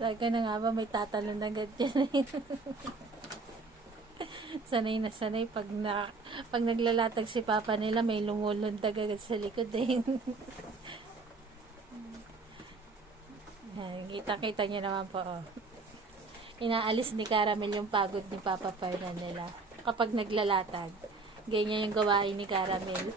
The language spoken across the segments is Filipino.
Saga na nga ba, may tatalon na agad dyan. Sanay na sanay pag naglalatag si papa nila, may lumulundag agad sa likod eh. Kita-kita nyo naman po, oh. Inaalis ni Caramel yung pagod ni Papa Fernan nila kapag naglalatag. Ganyan yung gawain ni Caramel.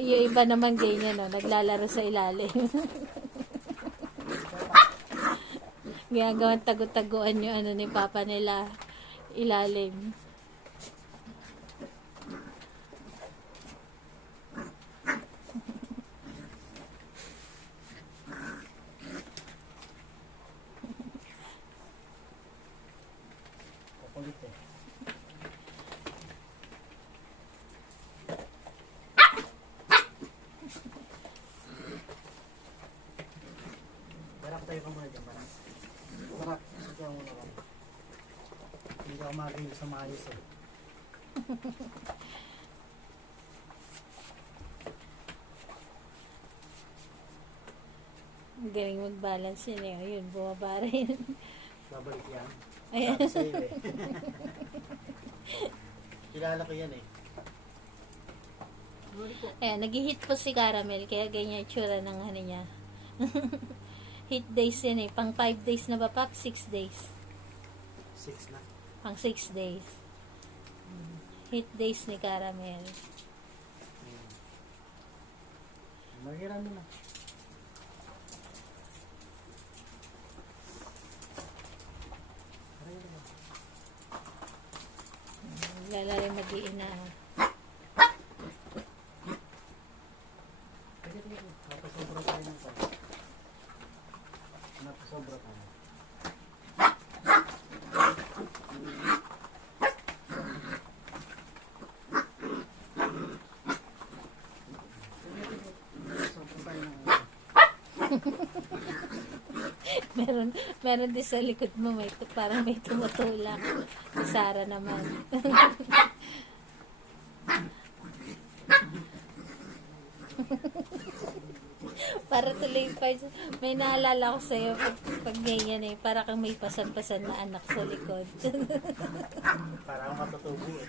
Yung iba naman ganyan, no? Naglalaro sa ilalim. Ginagawang tagu-taguan yung ano ni Papa nila, ilalim. Barang tayo ka muna dyan, barang. Barang, sige ako muna barang. Hindi ako magaling sa maayos eh. Galing mag-balance yun eh. Ayun, bumaba rin. Babalik yan. Ayan. Sabi sa'yo eh. Kilala ko yan eh. Ayan, nag-hit po si Caramel, kaya ganyan yung tsura ng ano niya. Hit days yan eh. Pang 5 days na ba, Pap? 6 days. 6 na. Pang 6 days. Hit days ni Caramel. Magiran mo na. Lala rin mag-iina. Napasobra tayo ng tayo. Napasobra tayo. meron din sa likod mo, parang may tumutulak. Si Sarah naman. Para tuloy pa, may naalala ko sa'yo pag ganyan eh, para kang may pasan-pasan na anak sa likod. Para akong matutubo eh.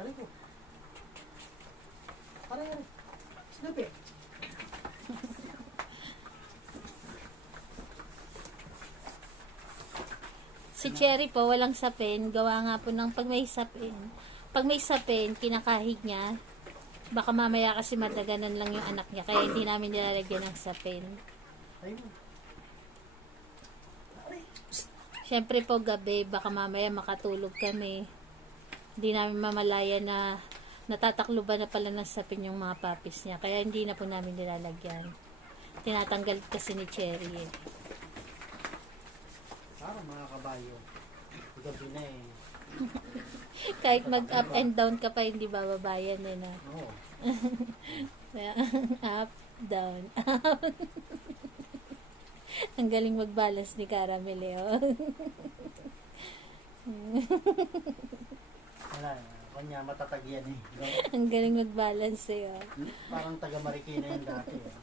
Aray ko. Aray. Snoopy. Si Cherry po, walang sapin. Gawa nga po ng pag may sapin, kinakahig niya. Baka mamaya kasi mataganan lang yung anak niya. Kaya hindi namin nilalagyan ng sapin. Ayun. Siyempre po gabi, baka mamaya makatulog kami. Hindi namin mamalaya na natatakluban na pala ng sapin yung mga papis niya. Kaya hindi na po namin nilalagyan. Tinatanggal kasi ni Cherry eh. Parang mga kabayo. Gabi na eh. Kahit mag-up and down ka pa, hindi bababayan eh na. Oo. Up, down, up. Ang galing mag-balance ni Caramel eh. Oh. Wala. Kanya matatag yan eh. No? Ang galing mag-balance eh. Oh. Parang taga Marikina yan dati eh.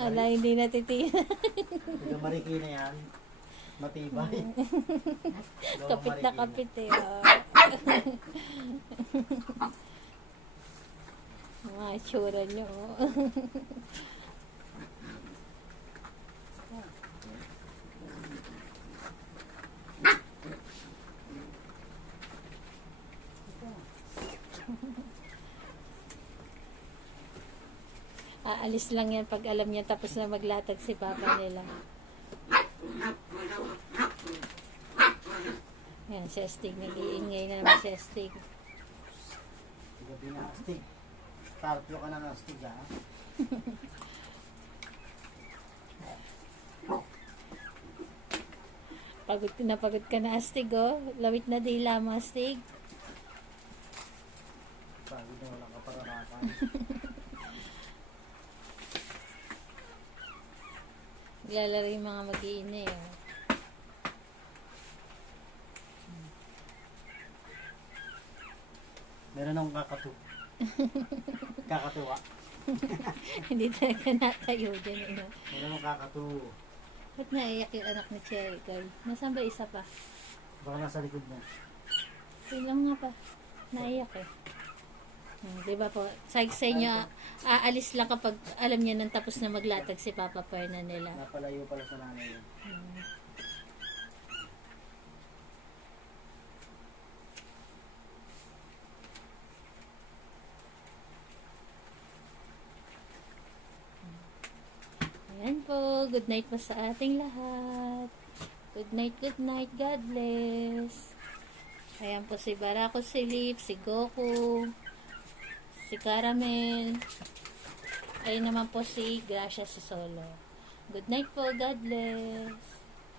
Wala, hindi natitingnan. Ikaw marikina yan. Matibay. Kapit na kapit eh. Oh. Mga itsura nyo. Oh. Aalis lang yan pag alam niya tapos na maglatag si papa nila. Yan, si Astig. Nag-iingay na naman si Astig. Gabi na astig. Tarpyo ka na ng astig ha. Pagod ka na Astig oh. Lawit na dila mo Astig. Sabi na walang kaparanasan. Lalaro yung mga mag-iinay oh. Meron akong kakatuwa. Hindi talaga natayo dyan. Ano. Meron akong kakatuwa. Ba't naiyak yung anak ni Cherry Girl? Nasaan ba isa pa? Baka nasa likod niya. Ilang nga pa. Naiyak eh. Diba po? Sa inyo, aalis lang kapag alam niya nang tapos na maglatag si Papa Perna nila. Napalayo pala sa nanay yun. Ayan po. Good night po sa ating lahat. Good night, good night. God bless. Ayan po si Barako Silip, si Goku, si Caramel. Ayun naman po si Gracia si Solo. Good night po. God bless.